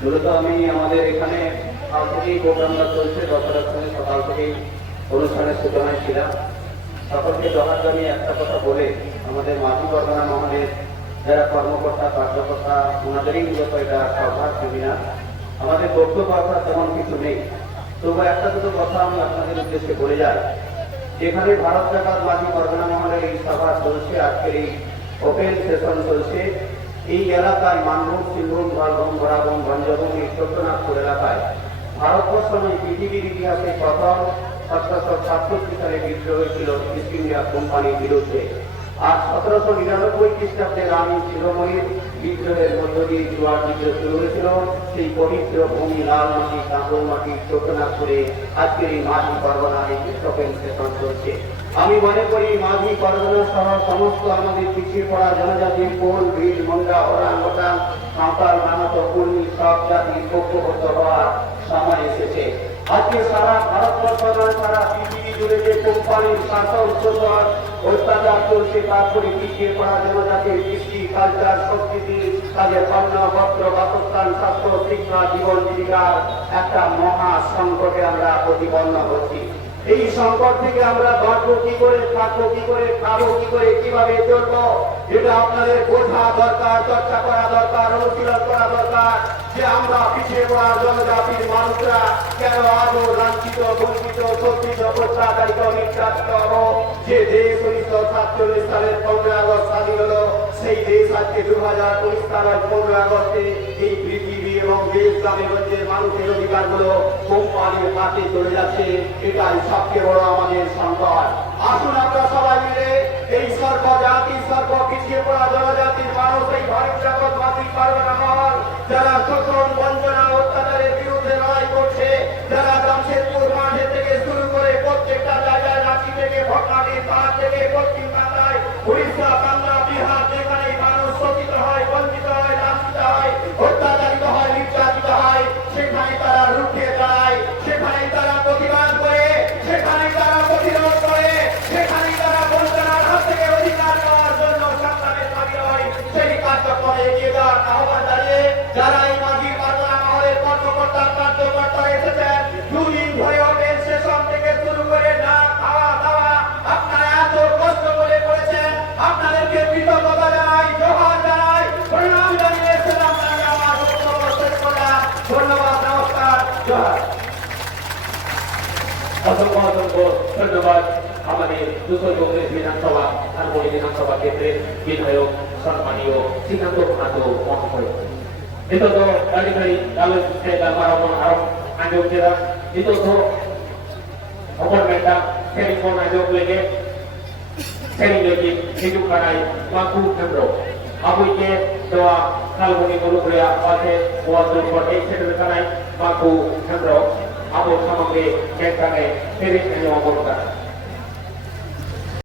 মূলত আমি আমাদের এখানে সকাল থেকেই প্রোগ্রামটা চলছে, দশটার সকাল থেকেই অনুষ্ঠানের সূচনায় ছিলাম। সকলকে জবাব জানিয়ে একটা কথা বলে আমাদের মাঝি পরগনা মহলের যারা কর্মকর্তা কার্যকর্তা ওনাদেরই মূলত এটা সভার সেমিনার। আমাদের বক্তব্য রাখার তেমন কিছু নেই, তবু একটা দুটো কথা আমি আপনাদের উদ্দেশ্যে বলে যাই। যেখানে ভারত জাকাত মাঝি পরগনা মহলের এই সভা চলছে, আজকের এই ওপেন সেশন চলছে, এই এলাকায় মানভূম, সিংভূম, ধলভূম, বরাভূম, ভঞ্জভূম, এই চট্টনাগপুর এলাকায় ভারতবর্ষ নয় পৃথিবীর ইতিহাসে প্রথম 1767 সালে বিদ্রোহ হয়েছিল ইস্ট ইন্ডিয়া কোম্পানির বিরুদ্ধে। আর 1799 খ্রিস্টাব্দে রানী শিরোমণির বিদ্রোহের মধ্য দিয়ে জোয়ার বিদ্রোহ শুরু হয়েছিল। সেই পবিত্র ভূমি লাল মাটি, কাঁকর মাটি, চট্টনাগপুরে আজকের এই মাঝি পরগনার এই ওপেন সেশন চলছে। আমি মনে করি মাঝি পরগনা সহ সমস্ত আমাদের পিছিয়ে পড়া জনজাতির কোল, ভিড়, মন্দা, ওরাং, ওটাং, সাঁওতাল, মাহাতো, কুর্মী সব জাতির ঐক্যবদ্ধ হওয়ার সময় এসেছে। আজকে সারা ভারতবর্ষ নয়, সারা পৃথিবী জুড়ে যে কোম্পানির শাসন শোষণ অত্যাচার চলছে, তারপরে পিছিয়ে পড়া জনজাতির কৃষি, কালচার, সংস্কৃতি, তাদের অন্ন, বস্ত্র, বাসস্থান, স্বাস্থ্য, শিক্ষা, জীবন জীবিকার একটা মহা সংকটে আমরা প্রতিপন্ন হচ্ছি। এই সংকট থেকে আমরা বাঁচবো কি করে, থাকবো কি করে, খাবো কি করে, কিভাবে চলবো, এটা আপনাদের বোঝা দরকার, চর্চা করা দরকার, অনুশীলন করা দরকার। যে আমরা পিছিয়ে পড়া জনজাতির মানুষরা কেন আজও লাঞ্ছিত, বঞ্চিত, শোষিত, অত্যাচারিত, নির্যাতিত হবো। যে দেশ 1947 সালের 15 আগস্ট স্বাধীন হলো, সেই দেশ আজকে 2019 সালের 15 আগস্টে এই পৃথিবী এবং দেশ গ্রামেগঞ্জের মানুষের অধিকারগুলো কোম্পানির হাতে চলে যাচ্ছে। এটাই সবচেয়ে বড় আমাদের সংকট। আসুন আমরা সবাই মিলে এই সর্বজাতি, সর্ব পিছিয়ে পড়া জনজাতির মানুষ, এই ভারত জাকাত মাঝি পরগনা মহল যারা শোষণ, বঞ্চনা, অত্যাচারের বিরুদ্ধে লড়াই করছে, যারা জামশেদপুর মাঠে থেকে শুরু করে প্রত্যেকটা জায়গায়, রাঁচি থেকে, ভটনাটির পাহাড় থেকে, পশ্চিম বাংলায়, উড়িষ্যা, বাংলা, বিহার, যেখানে মানুষ শোষিত হয়, বঞ্চিত হয়, লাঞ্ছিত হয়, অত্যাচারিত হয়, নির্যাতিত হয়, সেখানে তারা রুখে দাঁড়ায়, সেখানে তারা প্রতিবাদ করে, সেখানে তারা প্রতিরোধ করে, সেখানে তারা বঞ্চনার হাত থেকে অধিকার নেওয়ার জন্য সংগ্রামের দাবি হয়। সেই কার্যক্রমে এগিয়ে যাওয়ার আহ্বান জানিয়ে যারা এই মাঝি পরগনা মহলের কর্মকর্তা কার্যকর্তা এসেছেন, দুদিন ধরে ওপেন সেশন থেকে শুরু করে না খাওয়া দাওয়া আপনারা এত কষ্ট করে করেছেন, আপনাদেরকে কৃতজ্ঞতা জানাই, জোহার জানাই, প্রণাম জানিয়ে সেলাম জানিয়ে আমার বক্তব্য শেষ করলাম। ধন্যবাদ, নমস্কার, জোহার। অসংখ্য অসংখ্য ধন্যবাদ আমাদের 234 বিধানসভা ধানমন্ডি বিধানসভা ক্ষেত্রের বিধায়ক সম্মানীয় শ্রীকান্ত ভাদু মহাশয়. Ito to kali-kali lalu saya para mengharap anjung kita itu to opor menta sering pun anjung lagi sering lagi hidup karai mampu hendro abu ke doa kalau mungkin dulu kriya pada waktu berdek sedang karai mampu hendro abu sama ke karai sering hanya mampu